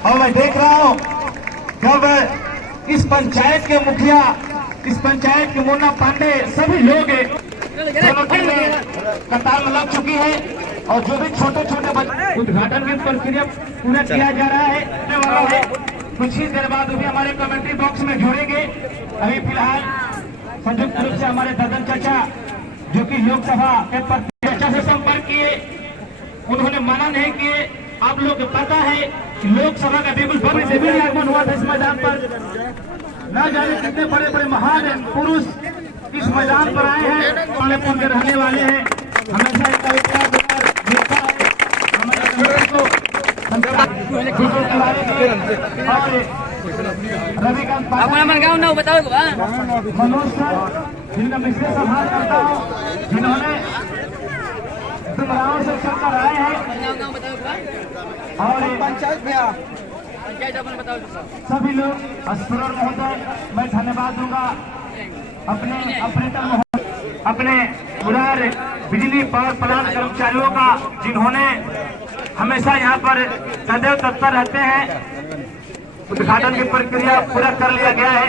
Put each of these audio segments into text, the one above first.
और मैं देख रहा हूं जब इस पंचायत के मुखिया, इस पंचायत के मुन्ना पांडे, सभी लोग दोनों टीमें कतार में लग चुकी है और जो भी छोटे छोटे बच्चे, उद्घाटन की प्रक्रिया पूरा किया जा रहा है। कुछ ही देर बाद भी हमारे कमेंट्री बॉक्स में जुड़ेंगे। अभी फिलहाल संयुक्त रूप से हमारे ददन चाचा, जो कि लोकसभा के प्रति चर्चा से संपर्क किए, उन्होंने मना नहीं किए। आप लोग को पता है कि लोकसभा का बिल्कुल भव्य से भी आगमन हुआ था इस मैदान पर। न जाने कितने बड़े बड़े महान पुरुष इस मैदान पर आए हैं, पालेपुर के रहने वाले हैं। हमेशा इसका विकास देखा है हमारे को और रविकांत मनोज सर, जिनका विशेष आभार करता हूँ, जिन्होंने से चलकर आए हैं। और पंचायत सभी लोग अस्पताल महोदय, मैं धन्यवाद दूंगा अपने ऑपरेटर महोदय, अपने उड़ार बिजली पावर प्लांट कर्मचारियों का, जिन्होंने हमेशा यहाँ पर सदैव तत्पर रहते हैं। उद्घाटन की प्रक्रिया पूरा कर लिया गया है।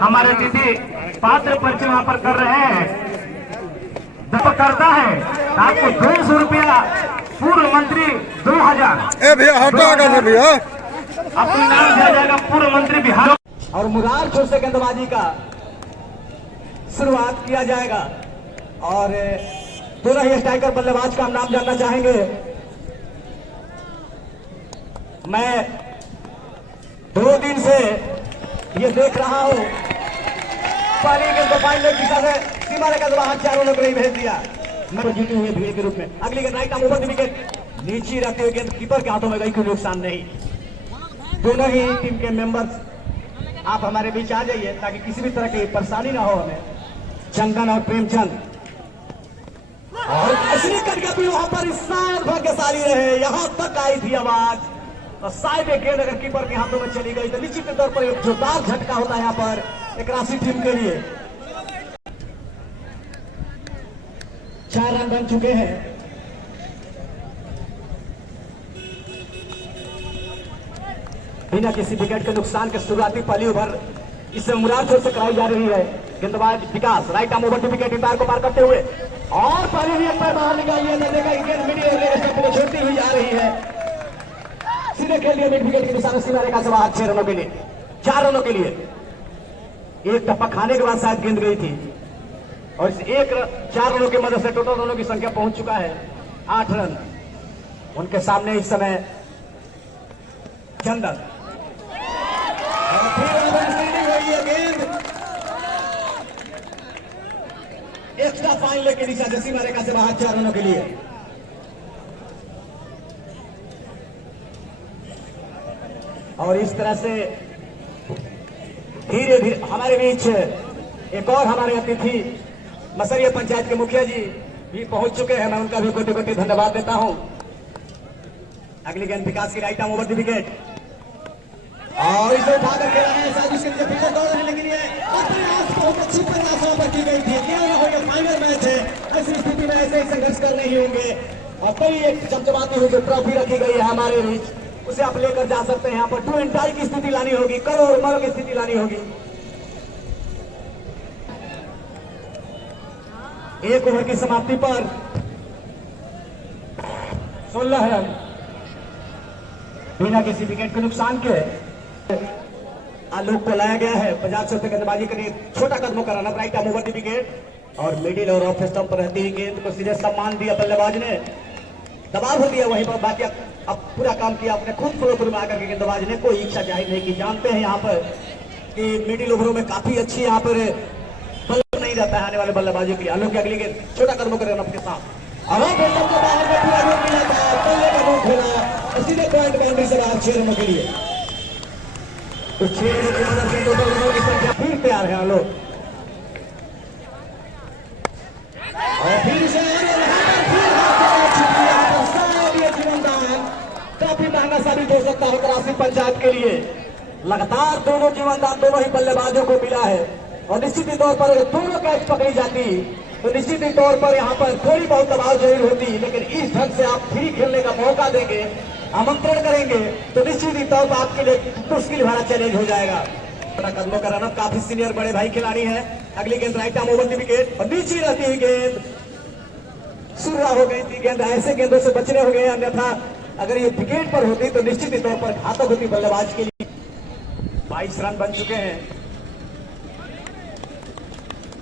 हमारे अतिथि पात्र परिचय वहाँ पर कर रहे हैं। जब करता है आपको 200 रुपया, पूर्व मंत्री 2000 भैया हटा भैया अपने नाम दिया जाएगा, पूर्व मंत्री बिहार। और मुरार छोर से गेंदबाजी का शुरुआत किया जाएगा और दोनों ही स्ट्राइकर बल्लेबाज का हम नाम जानना चाहेंगे। मैं 2 दिन से ये देख रहा हूं, पहली गेंद को फाइनल दिशा से सीमा रेखा से बाहर चारों लोग नहीं भेज दिया। मैं जीते हुए भीड़ के रूप में अगली गेंद right arm over the wicket, नीचे रखते हुए गेंद कीपर के हाथों में गई, कोई नुकसान नहीं। दोनों ही टीम के मेंबर्स आप हमारे बीच आ जाइए ताकि किसी भी तरह की परेशानी ना हो हमें। चंदन और प्रेमचंद और असली करके भी वहां पर शायद भाग्यशाली रहे, यहां तक आई थी आवाज और शायद एक गेंद अगर कीपर के हाथों में चली गई तो निश्चित तौर पर एक जोरदार झटका होता है यहाँ पर एक राशि टीम के लिए। 4 रन बन चुके हैं। बिना किसी विकेट के नुकसान के शुरुआती पहली ओवर इसे मुरार छोर से कराई जा रही है। गेंदबाज Vikas right arm over the wicket पैर को पार करते हुए और पहले ही एक पैर बाहर निकालिए, गेंद मिडिल छोड़ती हुई जा रही है। सीधे खेल लिया मिड विकेट के निशान सीमा रेखा से बाहर 6 रनों के लिए, 4 रनों के लिए। एक टप्पा खाने के बाद शायद गेंद गई थी और इस 4 रनों की मदद से टोटल रनों की संख्या पहुंच चुका है 8 रन। उनके सामने इस समय चंदन गेंद एक्स्ट्रा फाइन लेके दिशा से सीमा रेखा से बाहर 4 रनों के लिए। और इस तरह से धीरे धीरे हमारे बीच एक और हमारे अतिथि मसरिया पंचायत के मुखिया जी भी पहुंच चुके हैं। मैं उनका भी कोटि कोटि धन्यवाद देता हूं। अगली गेंद विकास की right arm over the wicket और इसे उठाकर खेला है शायद उसके नीचे फिर दौड़ रहे, लेकिन ये प्रयास बहुत अच्छी प्रयासों पर की गई थी। क्या ना हो, ये फाइनल मैच है, ऐसी स्थिति में ऐसे ही संघर्ष कर नहीं होंगे। और कई एक चमचमाती हुई जो ट्रॉफी रखी गई है हमारे बीच, उसे आप लेकर जा सकते हैं। यहाँ पर 2 एंड टाई की स्थिति लानी होगी, करोड़ मरोड़ की स्थिति लानी होगी। एक ओवर की समाप्ति पर 16 रन बिना किसी विकेट के नुकसान के आलोक को लाया गया है। 50 रुपए गेंदबाजी के लिए छोटा कदमों का run up right arm over the wicket और मिडिल और ऑफ स्टंप पर रहती हुई गेंद को सीधे सम्मान दिया बल्लेबाज ने, दबाव हो दिया वहीं पर। बाकी अब पूरा काम किया अपने खुद फ्लो में आकर के गेंदबाज ने कोई इच्छा जाहिर नहीं की। जानते हैं यहाँ पर कि मिडिल ओवरों में काफी अच्छी यहाँ पर बल नहीं रहता है आने वाले बल्लेबाजों के लिए। आलोक की अगली गेंद छोटा कदमों के रनअप के साथ सीधे पॉइंट बाउंड्री से बाहर 6 रनों के लिए। तो 6 रनों की मदद से टोटल रनों की संख्या फिर तैयार है आलोक और फिर से जीवनदान काफी महंगा साबित हो सकता है करासी पंचायत के लिए। लगातार दोनों जीवनदान दोनों ही बल्लेबाजों को मिला है और निश्चित तौर पर अगर दोनों कैच पकड़ी जाती तो निश्चित तौर पर यहाँ पर थोड़ी बहुत दबाव जरूर होती, लेकिन इस ढंग से आप फ्री खेलने का मौका देंगे आमंत्रण करेंगे तो निश्चित ही तौर पर आपके लिए मुश्किल भरा चैलेंज हो जाएगा। कदमों का रनअप, काफी सीनियर बड़े भाई खिलाड़ी है। अगली गेंद right arm over the wicket और नीचे रहती हुई गेंद शुरू हो गई थी। गेंद ऐसे गेंदों से बचने हो गए, अन्यथा अगर ये विकेट पर होती तो निश्चित ही तौर पर घातक होती बल्लेबाज के लिए। 22 रन बन चुके हैं।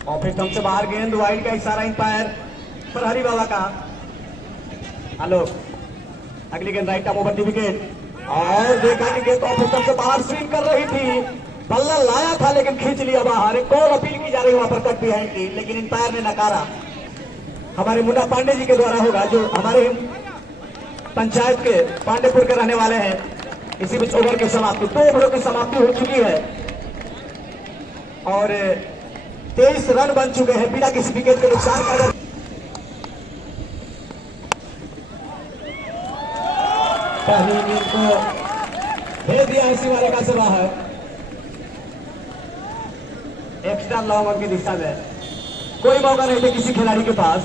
ऑफ स्टंप से बाहर गेंद, वाइड का इशारा अंपायर पर हरी बाबा का। हेलो, अगली गेंद right arm over the wicket और देखा कि गेंद ऑफ स्टंप से बाहर स्विंग कर रही थी। बल्ला लाया था लेकिन खींच लिया बाहर। एक और अपील की जा रही है वहां पर कट बिहाइंड की, लेकिन अंपायर ने नकारा। हमारे मुन्ना पांडे जी के द्वारा होगा, जो हमारे पंचायत के पांडेपुर के रहने वाले हैं। इसी बीच ओवर की समाप्ति, 2 ओवरों की समाप्ति हो चुकी है और 23 रन बन चुके हैं बिना किसी विकेट के नुकसान का। पहली गेंद को भेज दिया इसी वाले का से बाहर, एक्स्ट्रा लॉन्ग की दिशा में। कोई मौका नहीं था किसी खिलाड़ी के पास।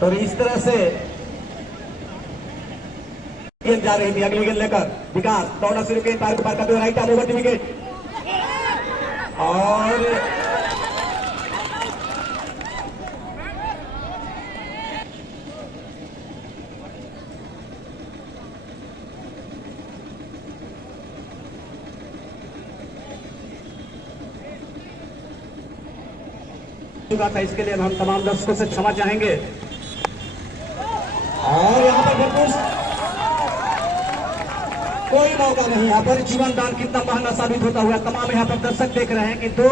तो इस तरह से गेंद जा रही थी। अगली गेंद लेकर विकास दौड़ा शुरू के पार को पार करते हुए right arm over the wicket और था। इसके लिए हम तमाम दर्शकों से क्षमा चाहेंगे। और यहाँ पर बिल्कुल कोई मौका नहीं। यहाँ पर जीवन दान कितना महंगा साबित होता हुआ तमाम यहाँ पर दर्शक देख रहे हैं कि 2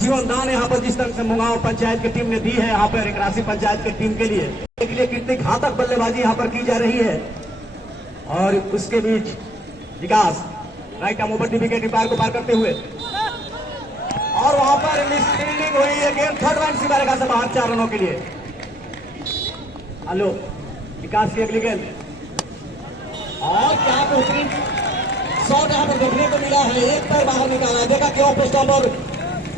जीवन दान यहाँ पर जिस तरह से मुंगांव पंचायत की टीम ने दी है यहाँ पर एक राशि पंचायत की टीम के लिए कितनी घातक बल्लेबाजी यहाँ पर की जा रही है। और उसके बीच Vikas right arm over the wicket पार को पार करते हुए और वहां पर फील्डिंग हुई है। गेंद थर्ड रन सी मारेगा से बाहर 4 रनों के लिए। हेलो, विकास की अगली गेंद और क्या बेहतरीन शॉट यहाँ पर देखने को मिला है। एक पैर बाहर निकाला, देखा कि ऑफ स्टंप और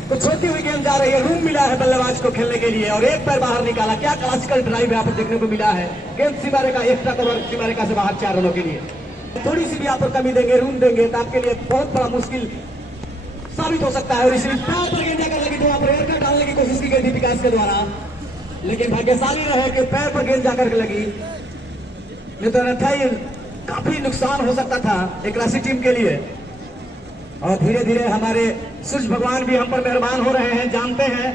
तो छोटी हुई गेंद जा रही है। रूम मिला है बल्लेबाज को खेलने के लिए और एक पैर बाहर निकाला। क्या क्लासिकल ड्राइव यहाँ पर देखने को मिला है। गेंद सीमारेखा एक्स्ट्रा कवर सीमारेखा से बाहर 4 रनों के लिए। थोड़ी सी भी यहाँ पर कमी देंगे, रूम देंगे तो आपके लिए बहुत बड़ा मुश्किल साबित हो सकता है। और इसलिए पैर पर गेंद जाकर लगी तो वहां पर एयरकट डालने की कोशिश की गई थी विकास के द्वारा, लेकिन भाग्यशाली रहे कि पैर पर गेंद जाकर लगी, नहीं तो अन्यथा काफी नुकसान हो सकता था एक राशि टीम के लिए। और धीरे धीरे हमारे सूर्य भगवान भी हम पर मेहरबान हो रहे हैं। जानते हैं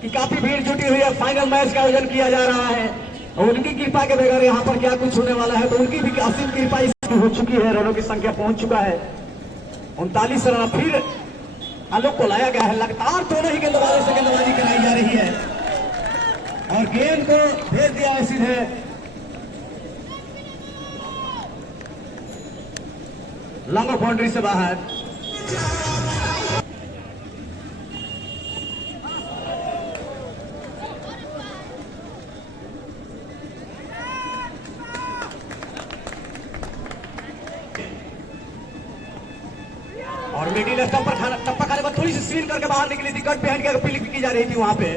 कि काफी भीड़ जुटी हुई है, फाइनल मैच का आयोजन किया जा रहा है और उनकी कृपा के बगैर यहाँ पर क्या कुछ होने वाला है। तो उनकी भी असीम कृपा हो चुकी है। रनों की संख्या पहुंच चुका है 39 रन। फिर आलोक को लाया गया है। लगातार दोनों ही गेंदबाजों से गेंदबाजी कराई जा रही है और गेंद को भेज दिया है सीधे लंबा बाउंड्री से बाहर। और मिडिल स्टंप पर टप्पा खाने पर थोड़ी सी स्विंग करके बाहर निकली थी। कट बिहाइंड की अपील की जा रही थी वहां पे,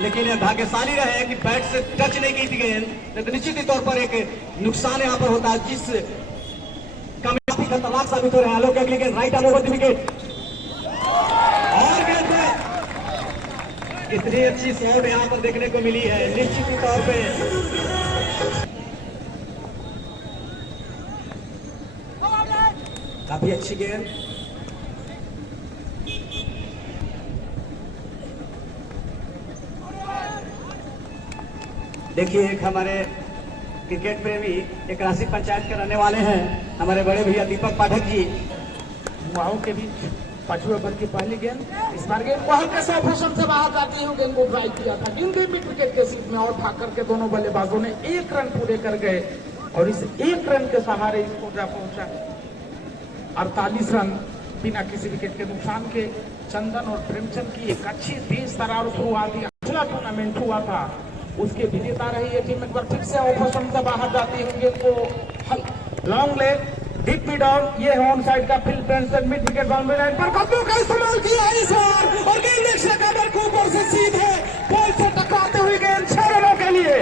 लेकिन भाग्यशाली रहे कि बैट से टच नहीं की थी गेंद। तो निश्चित ही तौर पर एक नुकसान यहाँ पर होता है जिस काफी खतरनाक साबित हो रहे हैं। आलोक अगली गेंद right arm over the wicket और गेंद इतनी अच्छी शॉट यहाँ पर देखने को मिली है। निश्चित ही तौर पे काफी अच्छी गेंद। देखिए एक हमारे क्रिकेट प्रेमी एक राशि पंचायत के रहने वाले हैं हमारे बड़े भैया दीपक पाठक जी। युवाओं के बीच 5वें ओवर की पहली गेंद, इस बार गेंद को हल्के से ऑपोजिशन से बाहर जाती हुई गेंद को ड्राइव किया था इन मिड विकेट के सीट में और भाग करके दोनों बल्लेबाजों ने 1 रन पूरे कर गए और इस 1 रन के सहारे इसको जा पहुंचा 48 रन बिना किसी विकेट के नुकसान के। चंदन और प्रेमचंद की एक अच्छी तेज तरार शुरुआत पिछला टूर्नामेंट हुआ था उसके विजेता रही ये टीम। एक बार फिर से ऑपोजिशन से बाहर जाती हुई गेंद को long leg deep mid down, ये ऑन साइड का field pension mid wicket boundary line पर कदमों का इस्तेमाल किया इस बार और गेंद एक्स्ट्रा कवर को ऊपर से सीधे बॉल से टकराते हुए गेंद 6 रनों के लिए।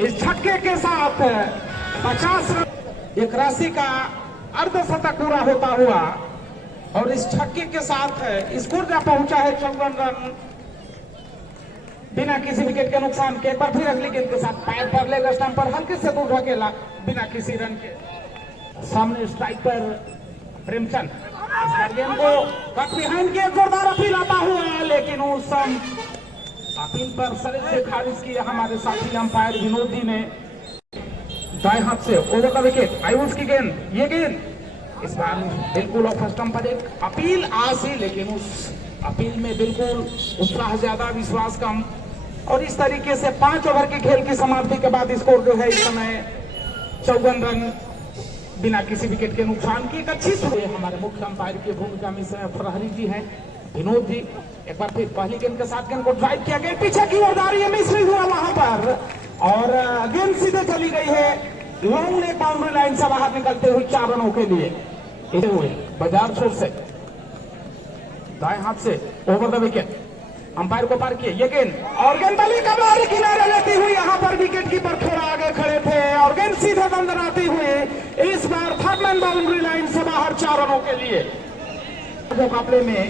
इस छक्के के साथ 50 रन, एक राशि का अर्धशतक पूरा होता हुआ और इस छक्के के साथ स्कोर जा पहुंचा है 54 रन बिना किसी विकेट के नुकसान के। एक बार फिर अगली गेंद के साथ पैर पर लेग स्टंप पर हल्के से दूर ढकेला बिना किसी रन के। सामने स्ट्राइक पर प्रेमचंद इस गेंद को कट बिहाइंड के जोरदार अपील आता हुआ, लेकिन उस अपील पर सरे से खारिज किया हमारे साथी अंपायर विनोद जी ने। दाएं हाथ से ओवर द विकेट आयुष की गेंद, ये गेंद इस बार बिल्कुल ऑफ स्टंप पर एक अपील आसी, लेकिन उस अपील में बिल्कुल उत्साह ज्यादा विश्वास कम। और इस तरीके से 5 ओवर की खेल की समाप्ति के बाद स्कोर जो है इस समय 54 रन बिना किसी विकेट के नुकसान की। एक अच्छी शुरू हमारे मुख्य अंपायर की भूमिका में प्रहरी जी हैं विनोद जी। एक बार फिर पहली गेंद के साथ गेंद को ड्राइव किया गया, पीछे की ओर दारी मिस हुआ वहां पर और गेंद सीधे चली गई है लॉन्ग लेग बाउंड्री लाइन से बाहर निकलते हुए 4 रनों के लिए। हुए बाजार छोर से दाएं हाथ से ओवर द विकेट अंपायर को पार किए, ये गेंद और गेंद बली का बाहरी किनारे लेती हुई यहाँ पर विकेट कीपर थोड़ा आगे खड़े थे और गेंद सीधे दंदनाती हुई इस बार थर्ड मैन बाउंड्री लाइन से बाहर 4 रनों के लिए। मुकाबले में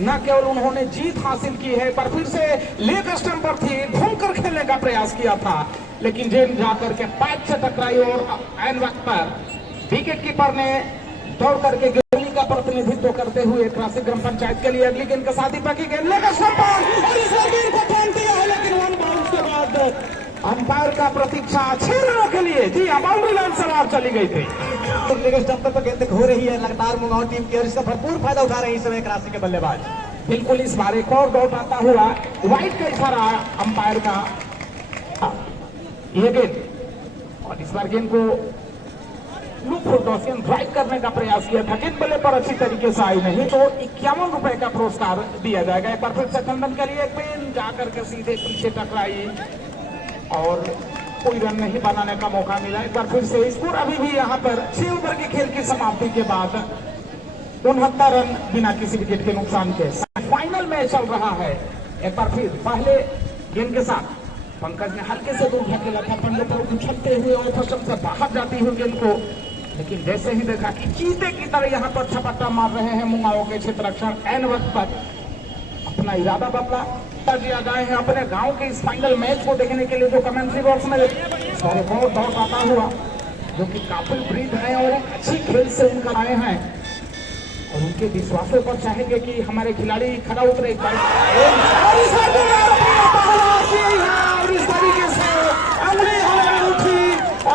न केवल उन्होंने जीत हासिल की है पर फिर से लेग स्टंप पर थी, घूमकर खेलने का प्रयास किया था, लेकिन गेंद जाकर के पैच से टकराई और ऐन वक्त पर विकेट कीपर ने दौड़ करके गोली का प्रतिनिधित्व करते हुए क्लासिक ग्राम पंचायत के लिए अगली गेंद का साथी पकी गेंद लेकर स्टंप और इस गेंद को पहुंच दिया है, लेकिन वन बाउंस के बाद अंपायर का प्रतीक्षा 6 रनों के लिए जी बाउंड्री लाइन से बाहर चली गई थी। स्टंप पर गेंद हो रही है लगातार मुंगाओं टीम की और इसका भरपूर फायदा उठा रहे हैं इस समय क्लासिक के बल्लेबाज। बिल्कुल इस बार एक और दौड़ आता हुआ वाइड का इशारा अंपायर का, यह गेंद और इस बार गेंद को लूप फुलटॉसियन ड्राइव करने का प्रयास किया था, गेंद बल्ले पर अच्छी तरीके से आई नहीं तो 51 रुपए का पुरस्कार दिया जाएगा। एक बार फिर से खंडन करिए, गेंद जाकर के सीधे पीछे टकराई और कोई रन नहीं बनाने का मौका मिला। एक बार फिर से स्कोर अभी भी यहाँ पर 6 ओवर की खेल की समाप्ति के बाद 69 रन बिना किसी विकेट के नुकसान के। फाइनल मैच चल रहा है। एक बार फिर पहले गेंद के साथ पंकज ने हल्के से दूर ढकेला था, पंडे पर उछलते हुए और फसल से बाहर जाती हुई गेंद को, लेकिन जैसे ही देखा कि चीते की तरह यहाँ पर छपट्टा मार रहे हैं मुंगाओं के क्षेत्र रक्षण, एन वक्त पर अपना इरादा बदला दिया गए हैं अपने गांव के इस फाइनल मैच को देखने के लिए जो कमेंट्री बॉक्स में बहुत दौड़ आता हुआ जो कि काफी ब्रीड है और एक अच्छी खेल से उनका आए हैं और उनके विश्वासों पर चाहेंगे कि हमारे खिलाड़ी खड़ा उतरे एक बार और इस तरीके से अंगली हवा उठी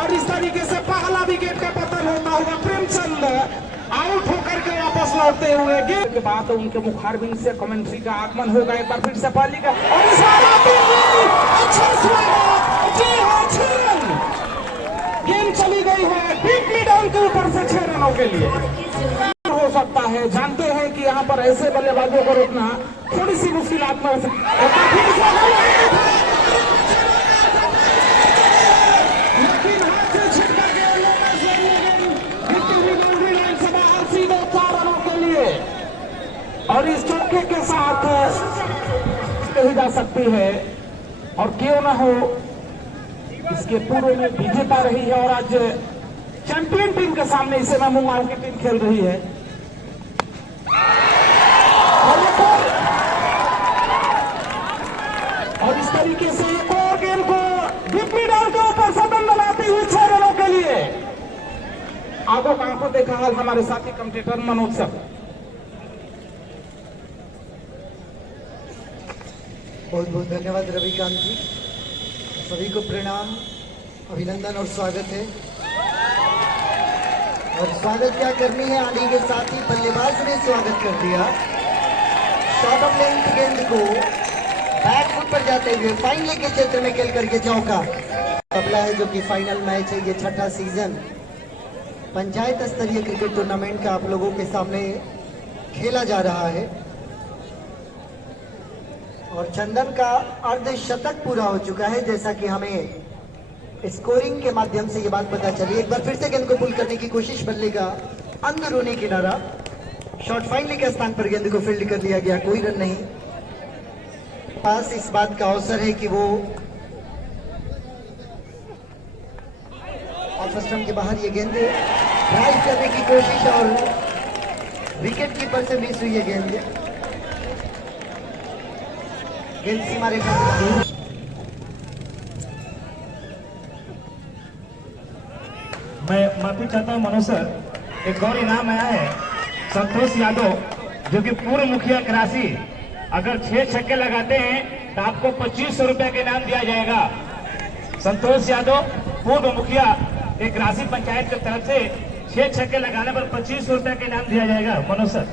और इस तरीके से पहला विकेट का पतन होता हुआ प्रेमचंद आउट होकर के वापस लौटते हुए गेंद के बाद उनके मुखारबिन से कमेंट्री का आगमन होगा। एक बार फिर से पहली का और इस गेंद चली गई है बीट मी डाउन के ऊपर से 6 रनों के लिए हो सकता है। जानते हैं कि यहाँ पर ऐसे बल्लेबाजों को रोकना थोड़ी सी मुश्किलात में हो सकती, लेकिन हाथ से छिटका के और इस चौके के साथ कही जा सकती है और क्यों ना हो इसके पूर्व में विजेता रही है और आज चैंपियन टीम के सामने इसे मैं मुंगाओं की टीम खेल रही है। और इस तरीके से एक और गेंद को डिप्टी डाउन के ऊपर सदन बनाती हुई 6 रनों के लिए आगो आंखों देखा हाल हमारे साथी कमेंटेटर मनोज सर। बहुत बहुत धन्यवाद रविकांत जी, सभी को प्रणाम, अभिनंदन और स्वागत है। और स्वागत क्या करनी है, आली के साथ ही बल्लेबाज ने स्वागत कर दिया। शॉर्ट ऑफ लेंथ गेंद को बैक फुट पर जाते हुए फाइनल के क्षेत्र में खेल करके चौका। मुकाबला है जो कि फाइनल मैच है, ये 6ठा सीजन पंचायत स्तरीय क्रिकेट टूर्नामेंट का आप लोगों के सामने खेला जा रहा है और चंदन का अर्धशतक पूरा हो चुका है, जैसा कि हमें स्कोरिंग के माध्यम से ये बात पता चली। एक बार फिर से गेंद को पुल करने की कोशिश, बल्ले का अंदरूनी किनारा, शॉट फाइनली के स्थान पर गेंद को फील्ड कर दिया गया, कोई रन नहीं। पास इस बात का अवसर है कि वो ऑफ स्टंप के बाहर ये गेंद ड्राइव करने की कोशिश और विकेट कीपर से मिस हुई है गेंद। गेंद सीमा रेखा से दूर। मैं माफी चाहता हूं मनोज सर, एक और इनाम आया है संतोष यादव, जो कि पूर्व मुखिया की राशि, अगर 6 छक्के लगाते हैं तो आपको 2500 रुपए का इनाम दिया जाएगा। संतोष यादव पूर्व मुखिया, एक राशि पंचायत की तरफ से 6 छक्के लगाने पर 2500 रुपए का इनाम दिया जाएगा। मनोज सर,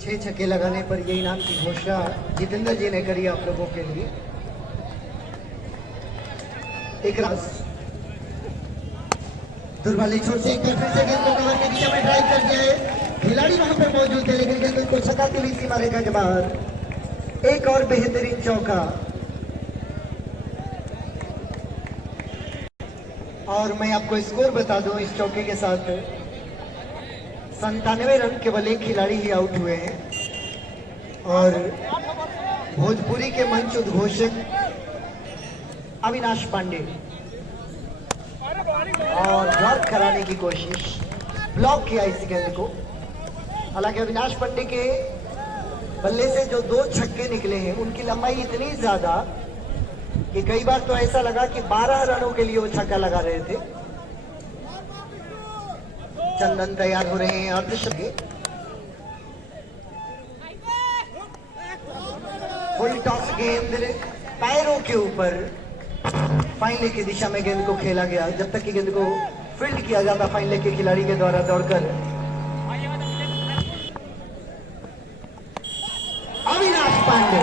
6 छक्के लगाने पर ये इनाम की घोषणा जितेंद्र जी ने करी आप लोगों के लिए। एक रास दुर्वाली छोर से एक बार फिर से गेंद को कवर की दिशा में ड्राइव कर दिया है। खिलाड़ी वहां पर मौजूद थे लेकिन गेंद को छकाती हुई सीमा रेखा के बाहर। एक और बेहतरीन चौका और मैं आपको स्कोर बता दूं इस चौके के साथ 97 रन केवल एक खिलाड़ी ही आउट हुए हैं और भोजपुरी के मंच उद्घोषक अविनाश पांडे और ड्रॉप कराने की कोशिश, ब्लॉक किया इस गेंद को। हालांकि अविनाश पांडे के बल्ले से जो 2 छक्के निकले हैं उनकी लंबाई इतनी ज्यादा कि कई बार तो ऐसा लगा कि 12 रनों के लिए वो छक्का लगा रहे थे। चंदन तैयार हो रहे हैं अर्धशतक। फुल टॉस गेंद पैरों के ऊपर फाइन लेग की दिशा में गेंद को खेला गया। जब तक कि गेंद को फील्ड किया जाता फाइन लेग के खिलाड़ी के द्वारा दौड़कर, अविनाश पांडे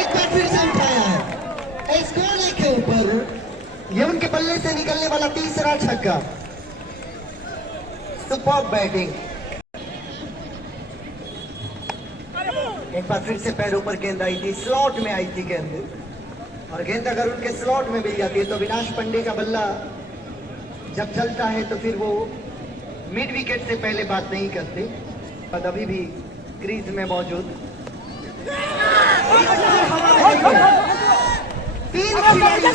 एक बार फिर से उठाया है स्कोर के ऊपर। ये उनके बल्ले से निकलने वाला तीसरा छक्का। Super batting. एक बार फिर से पैरों पर गेंद आई थी, स्लॉट में आई थी गेंद और गेंद अगर उनके स्लॉट में मिल जाती है तो अविनाश पांडे का बल्ला जब चलता है तो फिर वो मिड विकेट से पहले बात नहीं करते। पर अभी भी क्रीज में मौजूद 3 खिलाड़ी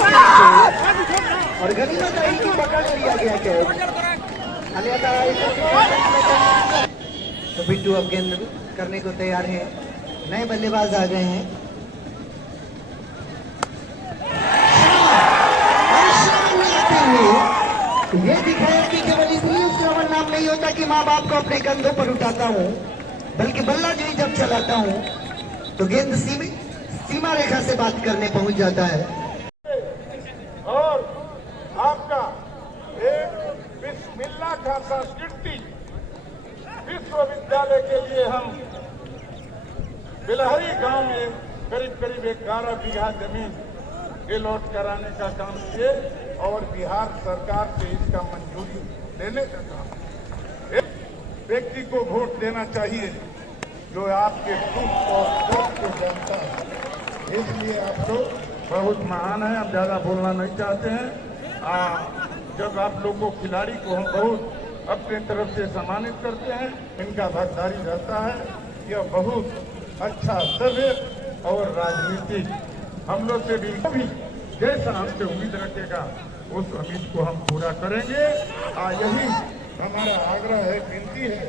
और गनीमत आई कि पकड़ लिया गया कैच। अन्यथा तो बिट्टू अब गेंद करने को तैयार है। नए बल्लेबाज आ गए हैं। ये दिखाया कि केवल इसलिए श्रवण नाम नहीं होता कि माँ बाप को अपने कंधों पर उठाता हूँ, बल्कि बल्ला जो ही जब चलाता हूँ तो गेंद सीमा रेखा से बात करने पहुंच जाता है। और आपका एक बिस्मिल्लाह खाता कीर्ति विश्वविद्यालय के लिए हम बिलहरी गांव में करीब 11 बीघा जमीन अलॉट कराने का काम किए और बिहार सरकार से इसका मंजूरी लेने का काम। एक व्यक्ति को वोट देना चाहिए जो आपके दुख और सोच को जानता है। इसलिए आप लोग बहुत महान है। हम ज्यादा बोलना नहीं चाहते हैं। जब आप लोगों खिलाड़ी को हम बहुत अपने तरफ से सम्मानित करते हैं, इनका भागीदारी रहता है। यह बहुत अच्छा सभ्य और राजनीतिक हम लोग से भी जैसा हमसे उम्मीद रखेगा उस उम्मीद को हम पूरा करेंगे। यही हमारा आग्रह है, विनती है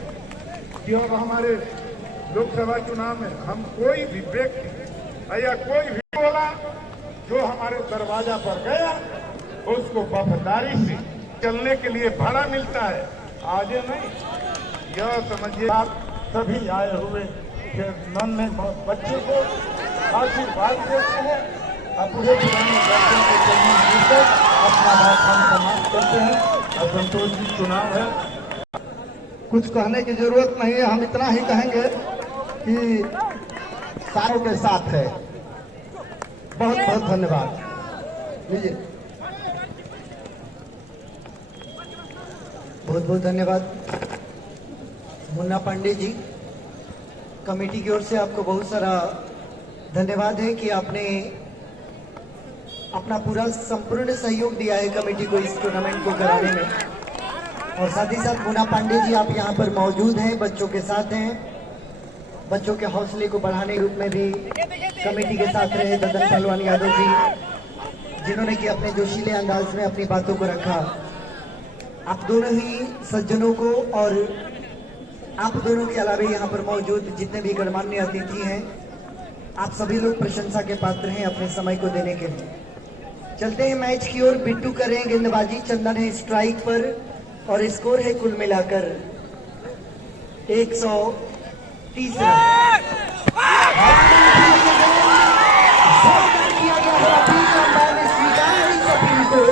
कि अब हमारे लोकसभा चुनाव में हम कोई भी व्यक्ति या कोई भी बोला जो हमारे दरवाजा पर गया उसको वफादारी से चलने के लिए भाड़ा मिलता है, आगे नहीं। यह समझिए आप सभी आए हुए नन्हे बच्चे को आशीर्वाद देते हैं। पूरे पुराने बच्चों के चलने अपना बात हम समाप्त करते हैं। असंतोष जी चुनाव है, कुछ कहने की जरूरत नहीं है। हम इतना ही कहेंगे कि सारों के साथ है। बहुत बहुत धन्यवाद। लीजिए, बहुत बहुत धन्यवाद मुन्ना पांडे जी। कमेटी की ओर से आपको बहुत सारा धन्यवाद है कि आपने अपना पूरा संपूर्ण सहयोग दिया है कमेटी को इस टूर्नामेंट को कराने में। और साथ ही साथ मुन्ना पांडे जी आप यहाँ पर मौजूद हैं, बच्चों के साथ हैं। बच्चों के हौसले को बढ़ाने के रूप में भी कमेटी के साथ रहे ददन पहलवान यादव जी, जिन्होंने कि अपने जोशीले अंदाज में अपनी बातों को रखा। आप दोनों ही सज्जनों को और आप दोनों के अलावा यहाँ पर मौजूद जितने भी गणमान्य अतिथि हैं, आप सभी लोग प्रशंसा के पात्र हैं अपने समय को देने के लिए। चलते हैं मैच की ओर। बिट्टू कर रहे हैं गेंदबाजी, चंदन है स्ट्राइक पर और स्कोर है कुल मिलाकर 130 रन। किया गया है अपील, अंपायर ने स्वीकार इस अपील को,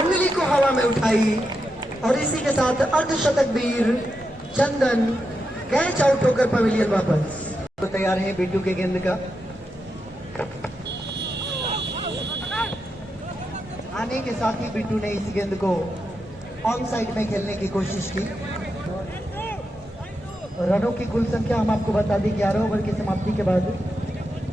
उंगली को हवा में उठाई और इसी के साथ अर्धशतक वीर चंदन कैच आउट होकर पवेलियन वापस। तो तैयार है बिट्टू के गेंद का आने के साथ ही बिट्टू ने इस गेंद को ऑन साइड में खेलने की कोशिश की। रनों की कुल संख्या हम आपको बता दें 11 ओवर की समाप्ति के बाद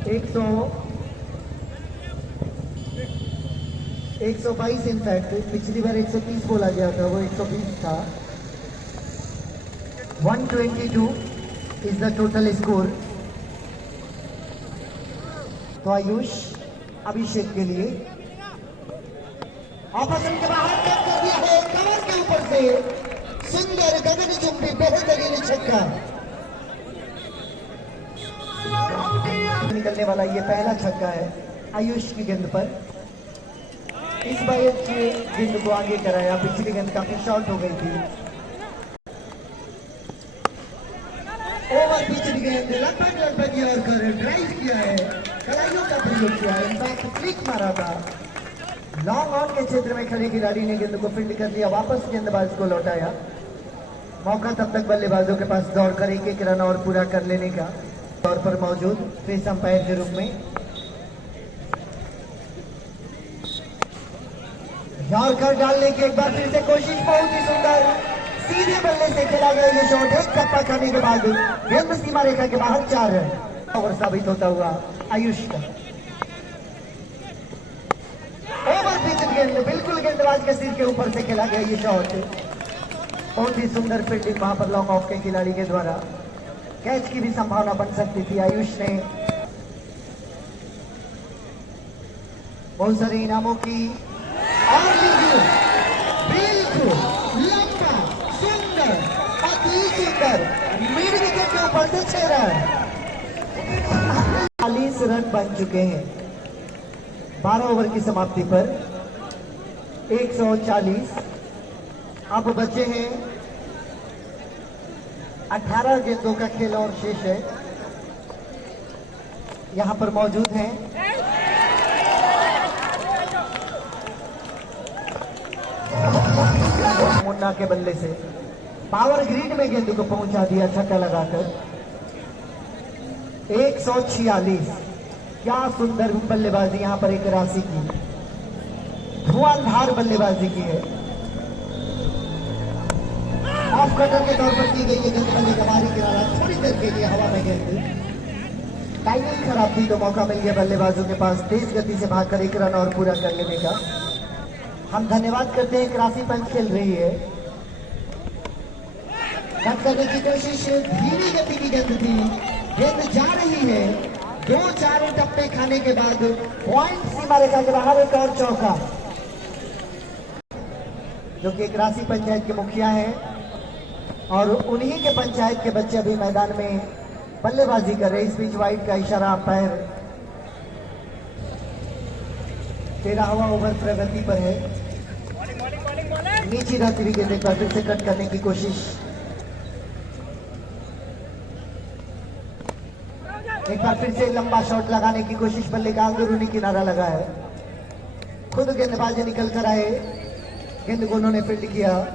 122 इनफैक्ट, पिछली बार 130 बोला गया था, वो 120 था। 122 इज द टोटल स्कोर। तो आयुष अभिषेक के लिए ऑपोजिशन के बाहर कट कर दिया है, कवर के ऊपर से सुंदर गगनचुंबी बेहतरीन छक्का निकलने वाला। ये पहला छक्का है आयुष की गेंद पर। इस बार गेंद को आगे कराया, पिछली गेंद काफी शॉर्ट हो गई थी। ओवर पिछली गेंद लगभग और ड्राइव किया है, कलाइयों का प्रयोग किया है, इनफैक्ट फ्लिक मारा था। लॉन्ग ऑन के क्षेत्र में खड़े खिलाड़ी ने गेंद को फील्ड कर लिया, वापस गेंदबाज को लौटाया। मौका तब तक बल्लेबाजों के पास दौड़कर एक रन और पूरा कर लेने का तौर पर मौजूद फेस अंपायर के रूप में। यॉर्कर डालने की एक बार फिर से कोशिश, बहुत ही सुंदर सीधे बल्ले से खेला गया ये शॉट है। चप्पा खाने के बाद गेंद सीमा रेखा के बाहर 4 रन ओवर साबित होता हुआ आयुष का। ओवर पिच गेंद, बिल्कुल गेंदबाज के सिर के ऊपर से खेला गया ये शॉट। बहुत ही सुंदर फील्डिंग वहां पर लॉन्ग ऑफ के खिलाड़ी के द्वारा। कैच की भी संभावना बन सकती थी। आयुष ने बहुत सारे इनामों की और बिल्कुल लंबा सुंदर अति सुंदर मिड विकेट के ऊपर से 6 रन, 40 रन बन चुके हैं 12 ओवर की समाप्ति पर। 140 अब बचे हैं 18 गेंदों का खेल और शेष है। यहां पर मौजूद हैं मुन्ना के बल्ले से पावर ग्रिड में गेंद को पहुंचा दिया छक्का लगाकर। 146, क्या सुंदर बल्लेबाजी यहां पर एक राशि की, धुआंधार बल्लेबाजी की है। ऑफ कटर के तौर पर की गई गेंद बल्ले का बाहरी किनारा, थोड़ी देर के लिए हवा में गेंद। टाइमिंग खराब थी तो मौका मिल गया बल्लेबाजों के पास तेज गति से भागकर 1 रन और पूरा कर लेने का। हम धन्यवाद करते हैं, राशि पंच खेल रही है। कट करने की कोशिश, धीमी गति की गेंद थी, गेंद जा रही है। 2-4 टप्पे खाने के बाद पॉइंट सीमा रेखा के बाहर एक और चौका, जो कि एक राशि पंचायत के मुखिया है और उन्हीं के पंचायत के बच्चे अभी मैदान में बल्लेबाजी कर रहे। इस बीच वाइड का इशारा अंपायर 13वां ओवर प्रगति पर है। नीचे जाती हुई गेंद एक बार फिर से कट करने की कोशिश, एक बार फिर से लंबा शॉट लगाने की कोशिश, बल्ले का अंदरूनी किनारा लगा है। खुद गेंदबाज निकल कर आए, गेंद को उन्होंने फील्ड किया,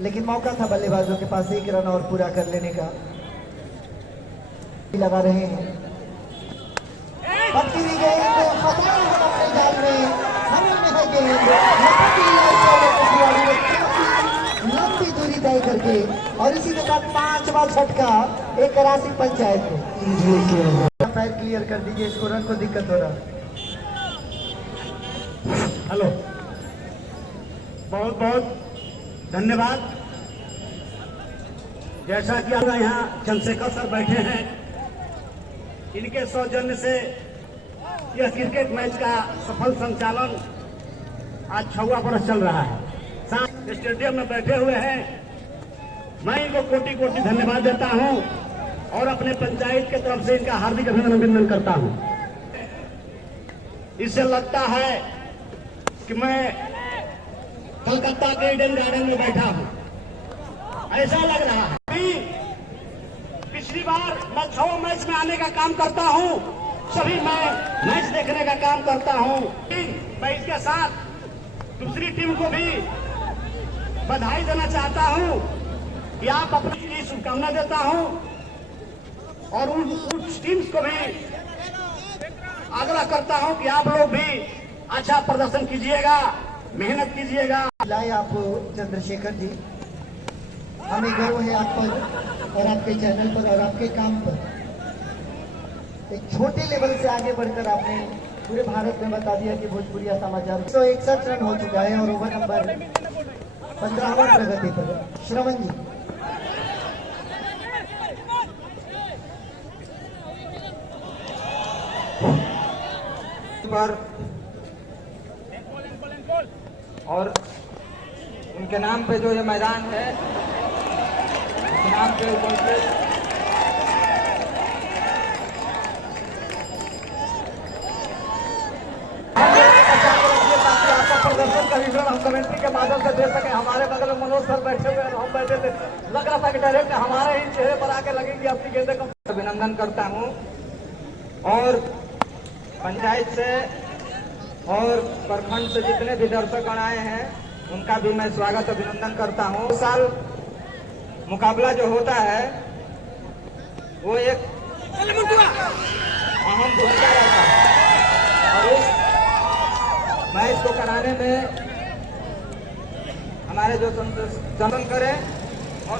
लेकिन मौका था बल्लेबाजों के पास 1 रन और पूरा कर लेने का। लगा रहे हैं पट्टी हुई गेंद, अपने जाल में है गेंद, लंबी दूरी तय करके और इसी के साथ 5वां झटका एक राशि पंचायत को। पैर क्लियर कर दीजिए, इसको रन को दिक्कत हो रहा। हेलो, बहुत बहुत धन्यवाद। जैसा कि आप यहाँ चंद्रशेखर सर बैठे हैं, इनके सौजन्य से यह क्रिकेट मैच का सफल संचालन आज 6वां बरस चल रहा है। साथ स्टेडियम में बैठे हुए हैं, मैं इनको कोटि कोटि धन्यवाद देता हूं और अपने पंचायत की तरफ से इनका हार्दिक अभिनंदन करता हूं। इससे लगता है कि मैं कलकत्ता के ईडन गार्डन में बैठा हूं, ऐसा लग रहा है। पिछली बार मैं 6 मैच में आने का काम करता हूं, सभी मैं मैच देखने का काम करता हूं। मैं इसके साथ दूसरी टीम को भी बधाई देना चाहता हूं कि आप अपनी शुभकामना देता हूं और उस टीम्स को भी आग्रह करता हूं कि आप लोग भी अच्छा प्रदर्शन कीजिएगा, मेहनत कीजिएगा। लाए आप चंद्रशेखर जी, हमें गर्व है आप पर और आपके चैनल पर और आपके काम पर। एक छोटे लेवल से आगे बढ़कर आपने पूरे भारत में बता दिया कि भोजपुरिया समाचार 161 रन हो चुका है और ओवर नंबर 15वां प्रगति पर। श्रवण जी, पर और उनके नाम पे जो ये मैदान है, उनके नाम पे ताकि आपका प्रदर्शन का विवरण हम कमेंट्री के माध्यम से दे सके। हमारे बगल में मनोज सर बैठे हुए हैं, हम बैठे थे, लग रहा था कि डायरेक्ट हमारे ही चेहरे पर आके लगेंगे अपनी गेंदे को। अभिनंदन करता हूं और पंचायत से और प्रखंड से जितने भी दर्शकगण आए हैं उनका भी मैं स्वागत अभिनंदन करता हूं। इस साल मुकाबला जो होता है वो एक अहम भूमिका रहता है और इस मैच को कराने में हमारे जो संतोष करें और